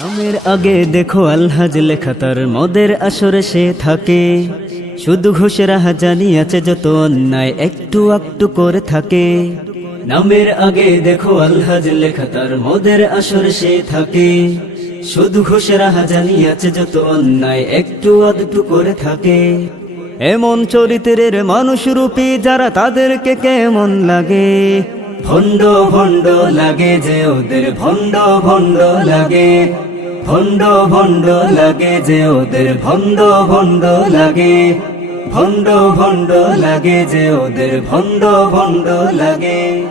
নামের আগে দেখো আলহাজ লেখা, তার মদের আসরে সে থাকে। শুধু ঘুষের হাজানি আছে যত অন্যায়, একটু একটু করে থাকে। নামের আগে দেখো আলহাজ লেখা, তার মদের আসরে সে থাকে। শুধু ঘুষের হাজানি আছে যত অন্যায়, একটু আধটু করে থাকে। এমন চরিত্রের মানুষ রূপী যারা তাদেরকে কেমন লাগে? ভণ্ড ভণ্ড লাগে যে ওদের ভণ্ড ভণ্ড লাগে। ভণ্ড ভণ্ড লাগে যে ওদের ভণ্ড ভণ্ড লাগে। ভণ্ড ভণ্ড লাগে যে ওদের ভণ্ড ভণ্ড লাগে।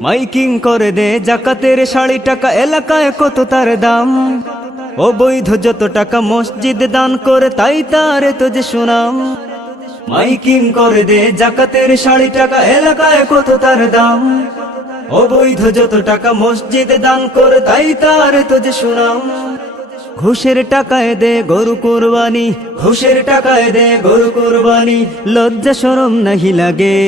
মাইকিং করে দে জাকাতের শাড়ি টাকা, এলাকায় কত তার দাম? অবৈধ যত টাকা মসজিদ দান করে, তাই তার তো যে সুনাম। মাইকিং করে দে, জাকাতের শাড়ি টাকা, এলাকায় কত তার দাম? অবৈধ যত টাকা মসজিদে দান করে, তাই তার তো যে সুনাম। ঘুষের টাকায় দে গরু কোরবানি, ঘুষের টাকায় দে গরু কোরবানি, লজ্জা সরম নাহি লাগে।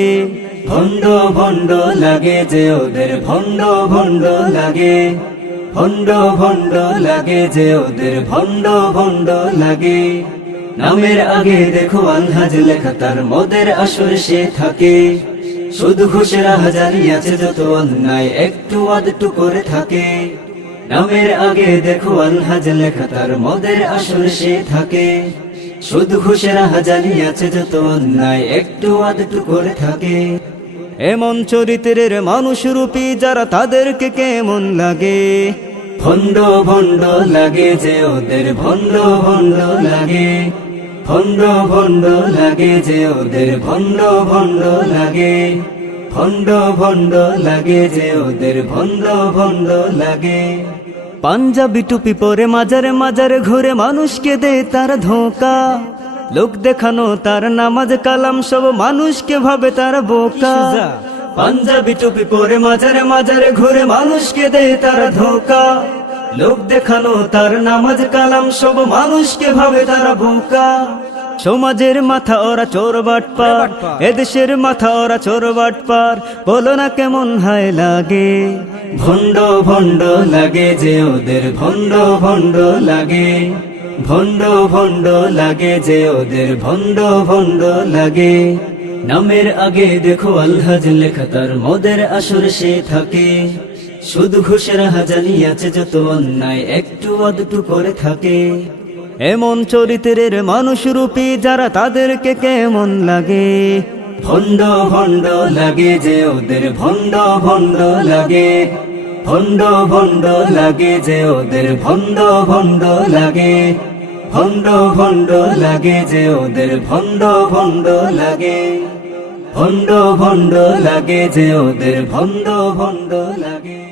ভণ্ড ভণ্ড লাগে যে ওদের, ভণ্ড ভণ্ড লাগে। ভণ্ড ভণ্ড লাগে যে ওদের, ভণ্ড ভণ্ড লাগে। নামের আগে দেখো আলহাজ লেখা তার মদের আসর সে থাকে। শুধু ঘুষের হাজারি আছে যত অন্যায়, একটু আধটু করে থাকে। নামের আগে দেখো আলহাজ লেখা তার মদের আসর সে থাকে। শুধু ঘুষের হাজারি আছে যত অন্যায়, একটু আধটু করে থাকে। এমন চরিত্রের মানুষ রূপী যারা তাদেরকে কেমন লাগে? ভণ্ড ভণ্ড লাগে যে ওদের, ভণ্ড ভণ্ড লাগে। ভণ্ড ভণ্ড লাগে যে ওদের, ভণ্ড ভণ্ড লাগে। ভণ্ড ভণ্ড লাগে যে ওদের, ভণ্ড ভণ্ড লাগে। পাঞ্জাবি টুপি পরে মাজারে মাজারে ঘুরে মানুষকে দে তার ধোকা। লোক দেখানো তার নামাজ, কালাম সব মানুষকে ভাবে তার বোকা। পাঞ্জাবি টুপি পরে মাজারে মাজারে ঘুরে মানুষকে দে তার ধোকা। লোক দেখানো তার নামাজ কালাম, সব মানুষকে ভাবে তারা বোকা। সমাজের মাথা ওরা চোর বাটপার, এদেশের মাথা ওরা চোর বাটপার। বলো না কেমন হায় লাগে, ভণ্ড ভণ্ড লাগে যে ওদের, ভণ্ড ভণ্ড লাগে। ভণ্ড ভণ্ড লাগে যে ওদের, ভণ্ড ভণ্ড লাগে। নামের আগে দেখো আলহাজ লেখা তার মদের আসর সে থাকে। শুধু ঘুষের হাজানি আছে যত অন্যায়, একটু আধটু করে থাকে। এমন চরিত্রের মানুষ রূপী যারা তাদেরকে কেমন লাগে? ভণ্ড ভণ্ড লাগে যে ওদের, ভণ্ড ভণ্ড লাগে। ভণ্ড ভণ্ড লাগে যে ওদের, ভণ্ড ভণ্ড লাগে। ভণ্ড ভণ্ড লাগে যে ওদের ভণ্ড ভণ্ড লাগে। ভণ্ড ভণ্ড লাগে যে ওদের ভণ্ড ভণ্ড লাগে।